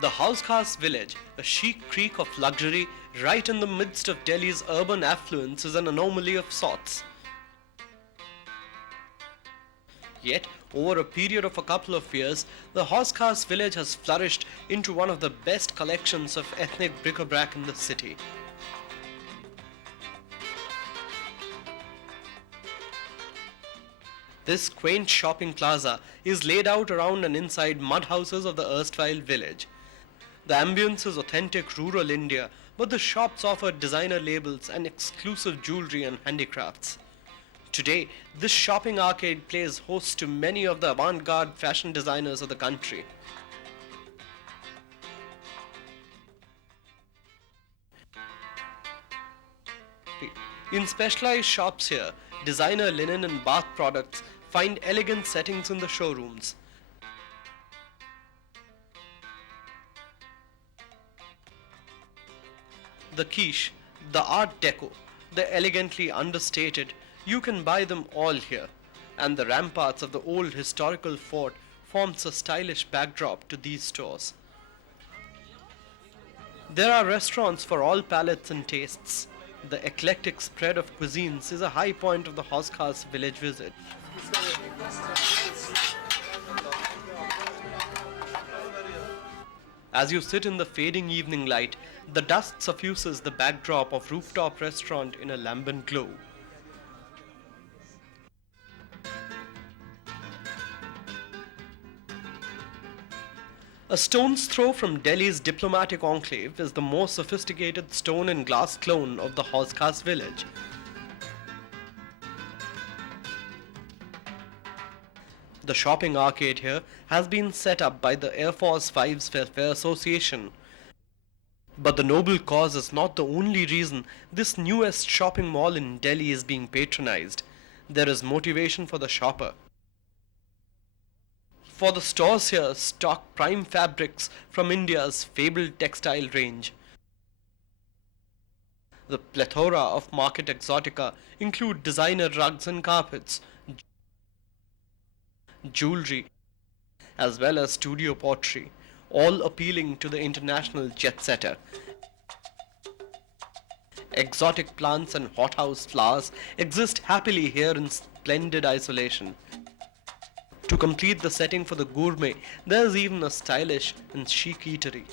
The Hauz Khas village, a chic creek of luxury right in the midst of Delhi's urban affluence, is an anomaly of sorts. Yet, over a period of a couple of years, the Hauz Khas village has flourished into one of the best collections of ethnic bric-a-brac in the city. This quaint shopping plaza is laid out around and inside mud houses of the erstwhile village. The ambience is authentic rural India, but the shops offer designer labels and exclusive jewelry and handicrafts. Today, this shopping arcade plays host to many of the avant-garde fashion designers of the country. In specialized shops here, designer linen and bath products find elegant settings in the showrooms. The quiche, the art deco, the elegantly understated, you can buy them all here, and the ramparts of the old historical fort forms a stylish backdrop to these stores. There are restaurants for all palates and tastes. The eclectic spread of cuisines is a high point of the Hauz Khas village visit. As you sit in the fading evening light, the dust suffuses the backdrop of rooftop restaurant in a lambent glow. A stone's throw from Delhi's diplomatic enclave is the more sophisticated stone and glass clone of the Hauz Khas village. The shopping arcade here has been set up by the Air Force 5's Welfare Association. But the noble cause is not the only reason this newest shopping mall in Delhi is being patronized. There is motivation for the shopper. For the stores here stock prime fabrics from India's fabled textile range. The plethora of market exotica include designer rugs and carpets, jewelry, as well as studio pottery, all appealing to the international jet setter. Exotic plants and hothouse flowers exist happily here in splendid isolation. To complete the setting for the gourmet, there is even a stylish and chic eatery.